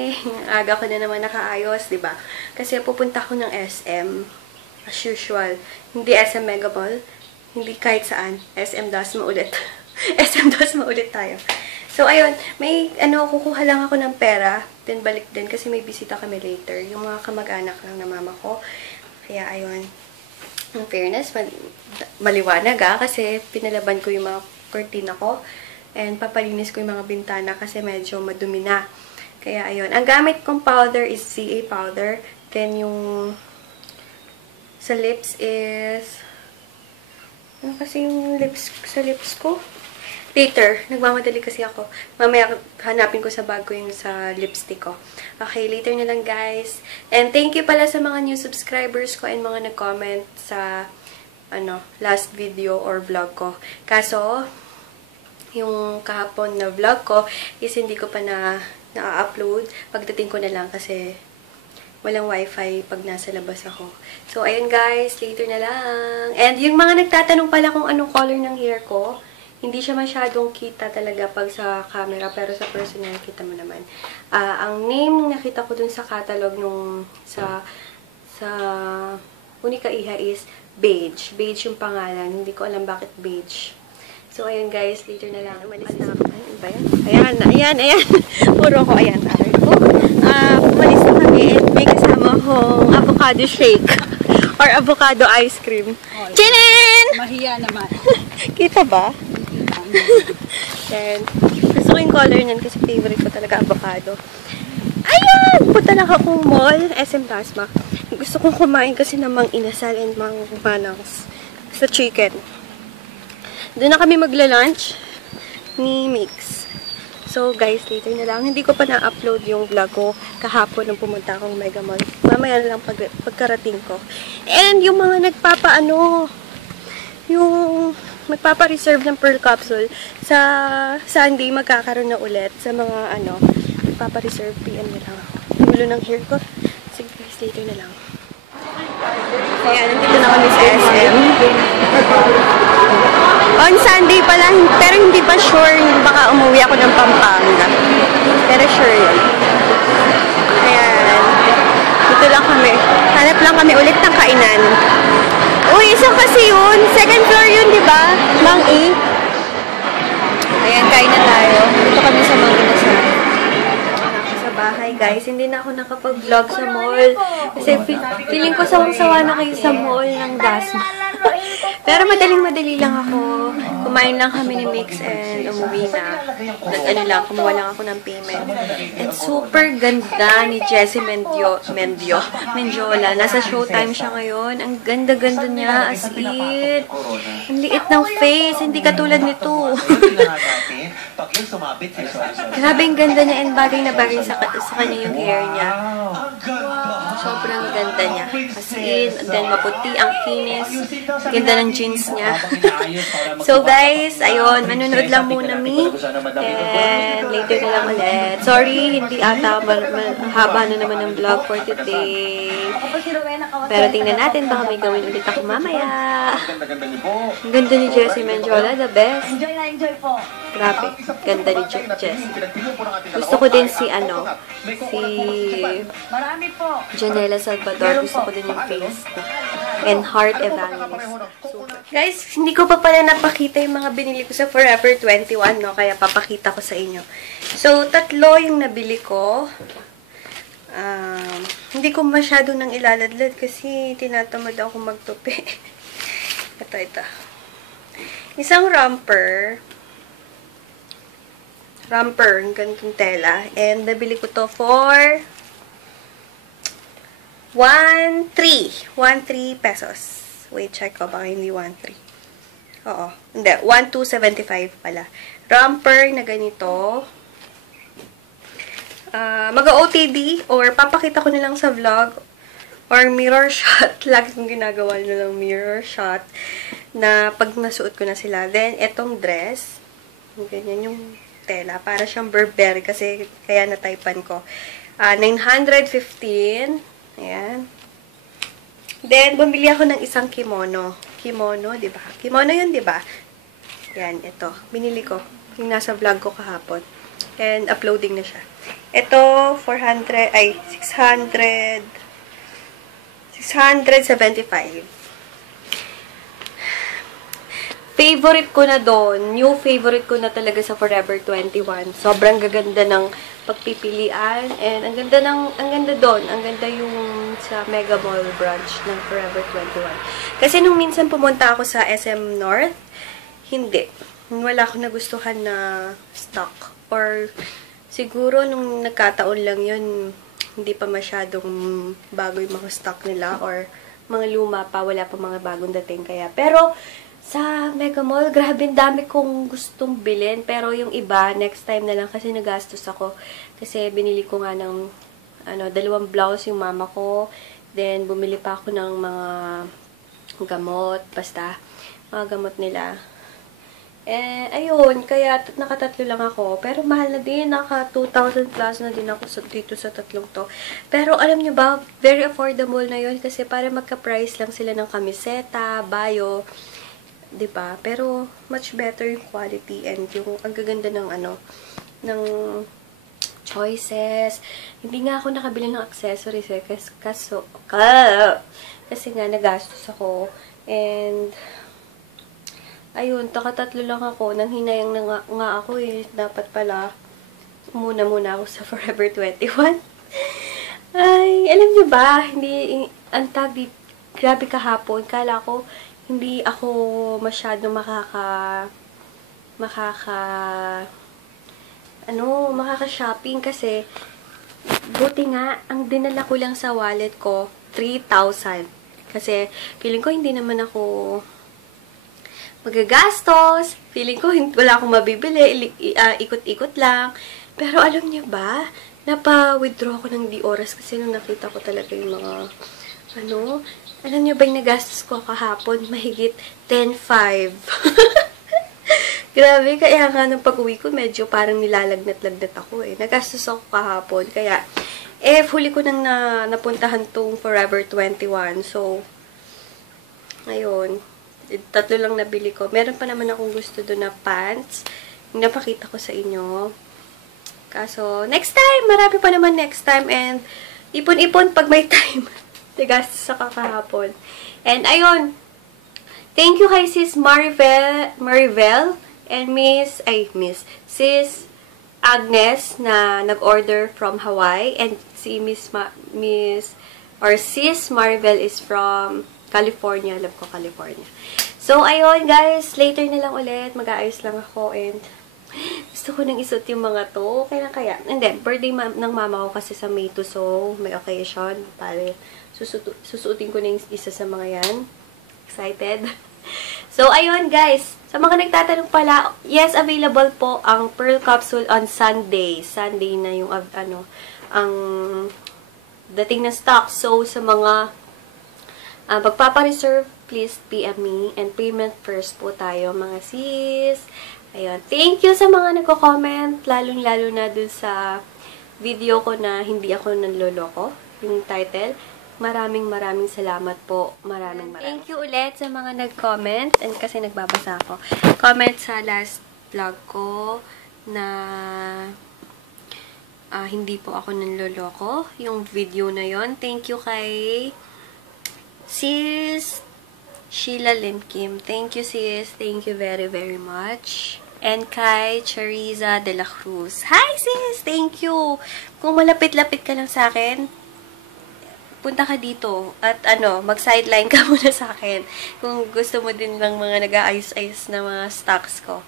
morning! Aga ko na naman nakaayos, di ba? Kasi pupunta ko ng SM. As usual. Hindi SM Mega Mall. Hindi kahit saan. SM Dasma ulit. SM Dasma ulit tayo. So, ayun. May, kukuha lang ako ng pera. Then, balik din. Kasi may bisita kami later. Yung mga kamag-anak lang na mama ko. Kaya, ayun. In fairness, maliwanag kasi pinalaban ko yung mga cortina ko. And papalinis ko yung mga bintana kasi medyo madumi na. Kaya ayun. Ang gamit kong powder is CA powder. Then yung sa lips is ano kasi yung lips sa lips ko? Later. Nagmamadali kasi ako. Mamaya hanapin ko sa bag ko yung sa lipstick ko. Okay, later na lang guys. And thank you pala sa mga new subscribers ko and mga nag-comment sa last video or vlog ko. Kaso yung kahapon na vlog ko is hindi ko pa na-upload. Pagdating ko na lang kasi walang wifi pag nasa labas ako. So, ayun guys. Later na lang. And yung mga nagtatanong pala kung anong color ng hair ko, hindi siya masyadong kita talaga pag sa camera, pero sa personal, kita mo naman. Ang name nakita ko dun sa catalog nung sa Unica Iha is Beige. Beige yung pangalan. Hindi ko alam bakit beige. So, ayun guys, later na lang. Umalis na ako. Ano ba yan? Ayan. Puro ko, ayan. Aray ko. Umalis na kami and may kasama akong avocado shake. Or avocado ice cream. Chinin! Mahiya naman. Kita ba? Then, gusto ko yung color niyan kasi favorite ko talaga avocado. Ayan! Punta na akong mall, SM Dasma. Gusto kong kumain kasi ng mang inasal and mang manangs sa chicken. Doon na kami magla-lunch ni Mix. So, guys, later na lang. Hindi ko pa na-upload yung vlog ko kahapon nung pumunta akong Mega Mall. Mamaya na lang pagkarating ko. And yung mga yung magpapa-reserve ng Pearl Capsule, sa Sunday magkakaroon na ulit sa mga magpapa-reserve. PM na lang ako. Nagulo ng hair ko. Sige, guys, later na lang. Ayan, nandito na kami sa SM. On Sunday pala, pero hindi pa sure, baka umuwi ako ng Pampanga. Pero sure yun. Ayan. Dito lang kami. Hanap lang kami ulit ng kainan. Uy, isang kasi yun. Second floor yun, di ba? Mang E. Ayan, kain na tayo. Dito kami sa Mang E na sa bahay, guys. Hindi na ako nakapag-vlog sa mall. Kasi feeling ko sawang-sawa na kayo sa mall ng Dasma. Pero madaling-madali lang ako. Kumain lang kami ni Mix and umuwi na. Kumuha lang ako ng payment. And super ganda ni Jessie Mendiola. Nasa Showtime siya ngayon. Ang ganda-ganda niya, as in. Ang liit ng face. Hindi katulad nito. Grabe ang ganda niya and bagay na bagay sa kanya yung hair niya. Sobrang ganda niya. As in, and then maputi ang kinis. Ganda ng jeans niya. So guys, ayun, manonood lang muna mi. And later na lang ulit. Sorry, hindi ata haba na naman ng vlog for today. Pero tingnan natin, baka may gawin ulit ako mamaya. Ang ganda ni Jessie Mendiola, the best. Enjoy na enjoy po. Grabe, ganda ni Jessie. Gusto ko din si Marami po. Janela Salvador. Gusto ko din yung face. And Heart Evangelist. Guys, hindi ko pa pala napakita yung mga binili ko sa Forever 21, no? Kaya papakita ko sa inyo. So, 3 yung nabili ko. Hindi ko masyado nang ilaladlad kasi tinatamad ako magtupi. Ito. Isang romper, yung ganitong tela. And nabili ko to for 1.3 pesos. Wait, check ko. Baka hindi 1.3. Oo. Hindi. 1.275 pala. Romper na ganito. Mag-OTD or papakita ko na lang sa vlog or mirror shot. Lagi kong ginagawa na lang mirror shot na pag nasuot ko na sila. Then, etong dress. Ganyan yung tela. Para siyang Burberry kasi kaya nataypan ko. 915. Ayan. Then, bumili ako ng isang kimono. Kimono, di ba? Kimono yun, di ba? Yan, ito. Binili ko. Yung nasa vlog ko kahapon. And uploading na siya. Ito, 675. Favorite ko na doon, new favorite ko na talaga sa Forever 21. Sobrang gaganda ng pagpipilian and ang ganda doon, ang ganda yung sa Mega Mall branch ng Forever 21. Kasi nung minsan pumunta ako sa SM North, hindi. Wala akong nagustuhan na stock. Or siguro nung nagkataon lang yun, hindi pa masyadong bago yung mga stock nila or mga luma pa, wala pa mga bagong dating kaya. Pero sa Mega Mall, grabe, dami kong gustong bilhin. Pero yung iba, next time na lang kasi nagastos ako. Kasi binili ko nga ng 2 blouse yung mama ko. Then, bumili pa ako ng mga gamot. Basta, mga gamot nila. Ayun, kaya nakatatlo lang ako. Pero mahal na din, naka 2,000 plus na din ako dito sa tatlong to. Pero alam nyo ba, very affordable na yun kasi para magka-price lang sila ng kamiseta, bayo, 'di ba? Pero much better yung quality and yung ang gaganda ng ng choices. Hindi nga ako nakabili ng accessories kasi nga nagastos ako. And ayun, takatatlo lang ako. Nanghinayang na nga ako eh. Dapat pala muna ako sa Forever 21. Ay, alam niyo ba, hindi ang grabe kahapon. Kala ko hindi ako masyado makaka-shopping kasi buti nga, ang dinala ko lang sa wallet ko, 3,000. Kasi, feeling ko hindi naman ako magagastos. Feeling ko wala akong mabibili. Ikot-ikot lang. Pero alam niyo ba, napa-withdraw ko ng di oras kasi nung nakita ko talaga yung mga alam niyo ba yung nagastos ko kahapon? Mahigit 10,500. Grabe, kaya nga nung pag-uwi ko, medyo parang nilalagnat-lagnat ako eh. Nagastos ako kahapon. Kaya, huli ko nang napuntahan tong Forever 21. So, ayun. 3 lang nabili ko. Meron pa naman akong gusto doon na pants. Yung napakita ko sa inyo. Kaso, next time! Marami pa naman next time. And, ipon-ipon pag may time. Nagastos sa kakahapon. And, ayun. Thank you kay Sis Maribel and Sis Agnes na nag-order from Hawaii. And si Sis Maribel is from California. Alam ko, California. So, ayun, guys. Later na lang ulit. Mag-aayos lang ako. And, gusto ko nang isuot yung mga to. Kaya. And then, birthday ng mama ko kasi sa May 2. So, may occasion. Pare, susuotin ko na yung isa sa mga yan. Excited? So, ayun, guys. Sa mga nagtatanong pala, yes, available po ang Pearl Capsule on Sunday. Sunday na yung, ang dating na stock. So, sa mga magpapa-reserve, please PM me. And payment first po tayo, mga sis. Ayun. Thank you sa mga nagko-comment. Lalong-lalo na dun sa video ko na hindi ako nanloloko. Yung title. Maraming salamat po. Maraming. Thank you ulit sa mga nag-comment. And kasi nagbabasa ako. Comment sa last vlog ko na hindi po ako nanloloko. Yung video na yon. Thank you kay Sis Sheila Lynn Kim. Thank you, sis. Thank you very much. And kay Chariza de la Cruz. Hi, sis! Thank you! Kung malapit-lapit ka lang sa akin, punta ka dito at mag-sideline ka muna sa akin kung gusto mo din ng mga nag-aayos-ayos na mga stocks ko.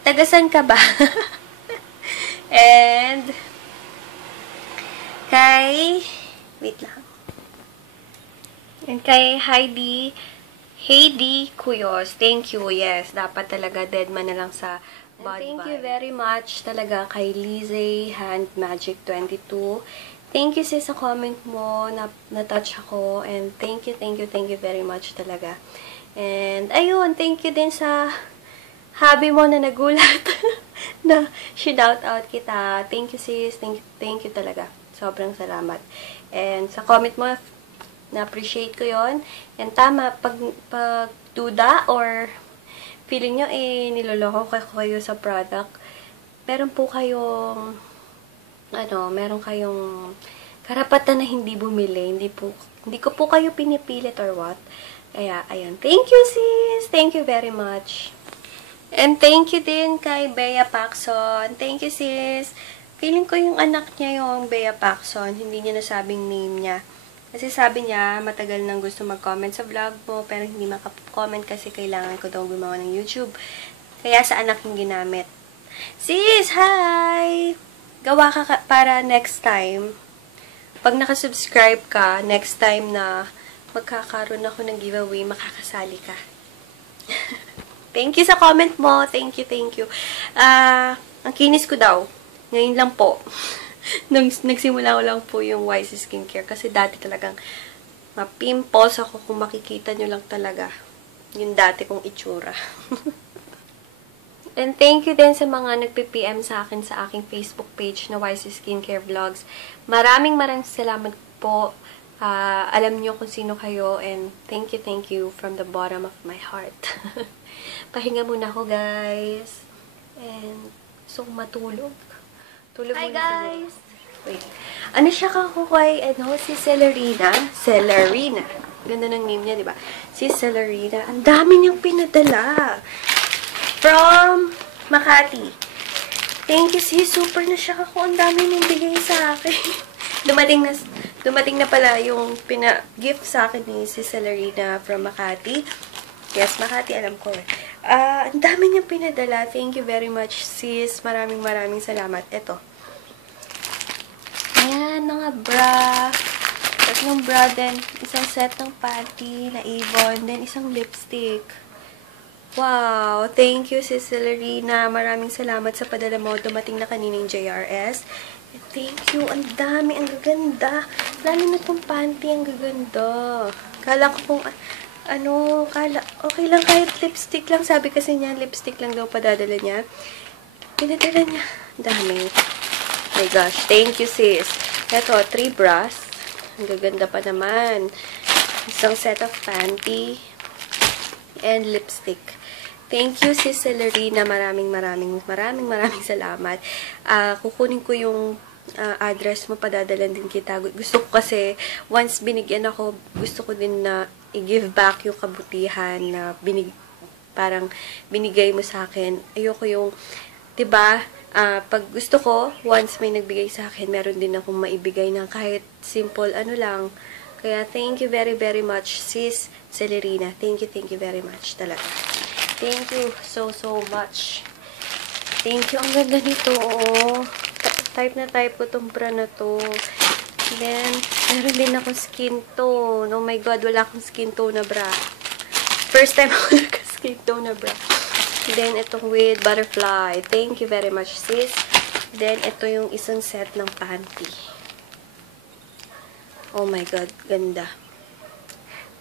Tagasan ka ba? And wait lang. And kay Heidi Cuyos, thank you. Yes, dapat talaga dead man na lang sa body. Thank you very much talaga kay Lizzie Hand Magic 22. Thank you sis sa comment mo, na-touch ako. And thank you very much talaga. And ayun, thank you din sa hubby mo na nagulat na shout out kita. Thank you sis, thank you talaga. Sobrang salamat. And sa comment mo, na-appreciate ko yon. And tama, pag duda or feeling nyo niloloko kayo sa product, meron po kayong meron kayong karapatan na hindi bumili. Hindi ko po kayo pinipilit or what. Kaya, ayun. Thank you, sis! Thank you very much. And thank you din kay Bea Paxson. Thank you, sis. Feeling ko yung anak niya yung Bea Paxson. Hindi niya nasabing name niya. Kasi sabi niya, matagal nang gusto mag-comment sa vlog mo, pero hindi maka-comment kasi kailangan ko daw gumawa ng YouTube. Kaya sa anak yung ginamit. Sis, hi! Gawa ka para next time. Pag nakasubscribe ka, next time na magkakaroon ako ng giveaway, makakasali ka. Thank you sa comment mo. Thank you, thank you. Ang kinis ko daw. Ngayon lang po. Nagsimula ko lang po yung YC Skincare. Kasi dati talagang ma-pimples ako kung makikita nyo lang talaga. Yung dati kong itsura. And thank you din sa mga nagpi-PM sa akin sa aking Facebook page na YC Skincare Vlogs. Maraming salamat po. Alam niyo kung sino kayo and thank you from the bottom of my heart. Pahinga muna ako, guys. And so matulog. Tulog Hi, muna guys! Wait. Ano siya kakukay? Si Celerina. Celerina. Ganda ng name niya, di ba? Si Celerina. Ang dami niyang pinadala. From Makati. Thank you, sis. Super na siya ako. Ang dami niyang bigay sa akin. Dumating na pala yung gift sa akin ni si Celerina from Makati. Yes, Makati, alam ko. Ang dami niyang pinadala. Thank you very much, sis. Maraming salamat. Ito. Ayan, mga bra. Tatlong bra, then isang set ng panty na Avon, then isang lipstick. Wow! Thank you, sis Celerina. Maraming salamat sa padala mo. Dumating na kaninang JRS. Thank you. Ang dami. Ang gaganda. Lalo na itong panty. Ang gaganda. Kala ko kung okay lang kahit lipstick lang. Sabi kasi niya, lipstick lang daw padadala niya. Pinadala niya. Ang dami. Oh my gosh. Thank you, sis. Ito, 3 bras. Ang gaganda pa naman. Isang set of panty. And lipstick. Thank you, sis Celerina. Maraming salamat. Kukunin ko yung address mo, padadalan din kita. Gusto ko kasi, once binigyan ako, gusto ko din na i-give back yung kabutihan na parang binigay mo sa akin. Ayoko yung, diba, pag gusto ko, once may nagbigay sa akin, meron din akong maibigay na kahit simple, lang. Kaya, thank you very much, sis Celerina. Thank you very much talaga. Thank you so much. Thank you. Ang ganda nito, oh. Type na type ko tong bra na to. Then, meron din akong skin tone. Oh my God, wala akong skin tone na bra. First time ako naka-skin tone na bra. Then, itong with butterfly. Thank you very much, sis. Then, ito yung isang set ng panty. Oh my God, ganda.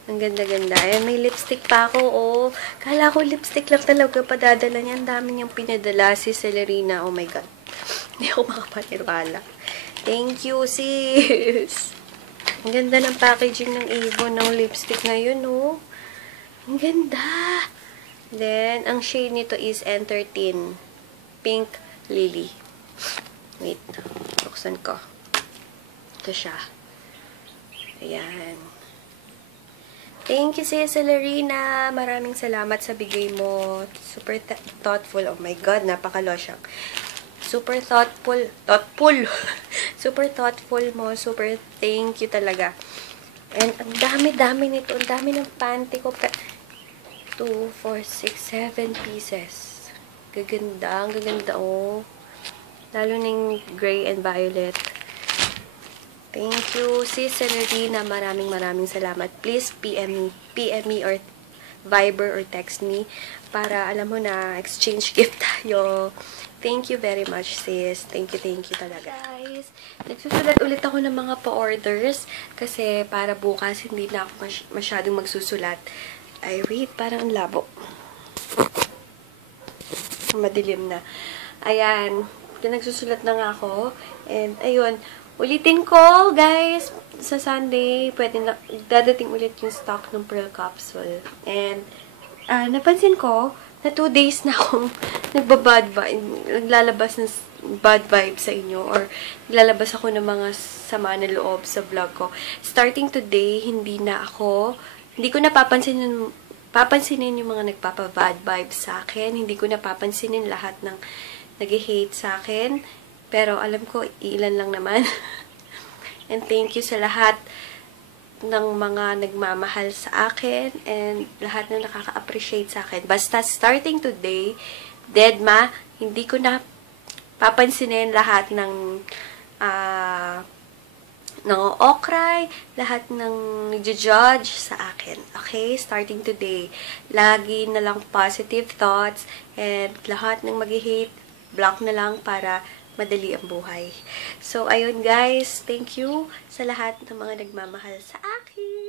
Ang ganda-ganda. Ayan, may lipstick pa ako, oh. Kala ko lipstick lang talaga padadala niya. Ang dami niyang pinadala si Celerina. Oh my God. Hindi ako makapaniwala. Thank you, sis. Ang ganda ng packaging ng Avon ng lipstick ngayon, oh. Ang ganda. Then, ang shade nito is N13. Pink Lily. Wait. Buksan ko. Ito siya. Ayan. Thank you, sis Celerina. Maraming salamat sa bigay mo. Super thoughtful. Oh my God, napaka-losyang. Super thoughtful. Super thoughtful mo. Super thank you talaga. And ang dami-dami nito. Ang dami ng panty ko. 2, 4, 6, 7 pieces. Gaganda. Ang gaganda, oh. Lalo na yung gray and violet. Thank you, sis Celerina. Maraming salamat. Please PM me or Viber or text me para alam mo na exchange gift tayo. Thank you very much, sis. Thank you talaga. Guys, nagsusulat ulit ako ng mga pa-orders kasi para bukas hindi na ako masyadong magsusulat. Ay, wait, parang ang labo. Madilim na. Ayan, nagsusulat na nga ako. And, ayun, ulitin ko, guys, sa Sunday, dadating ulit yung stock ng Pearl Capsule. And, napansin ko, na 2 days na akong naglalabas ng bad vibes sa inyo or lalabas ako ng mga sama na loob sa vlog ko. Starting today, hindi ko na papansinin yung mga nagpapa-bad vibes sa akin. Hindi ko na papansinin lahat ng nag-hate sa akin. Pero alam ko, ilan lang naman. And thank you sa lahat ng mga nagmamahal sa akin and lahat na nakaka-appreciate sa akin. Basta starting today, Deadma, hindi ko na papansinin lahat ng okray, lahat ng nagja-judge sa akin. Okay? Starting today, lagi na lang positive thoughts and lahat ng mag-hate, block na lang para madali ang buhay. So, ayun guys, thank you sa lahat ng mga nagmamahal sa akin.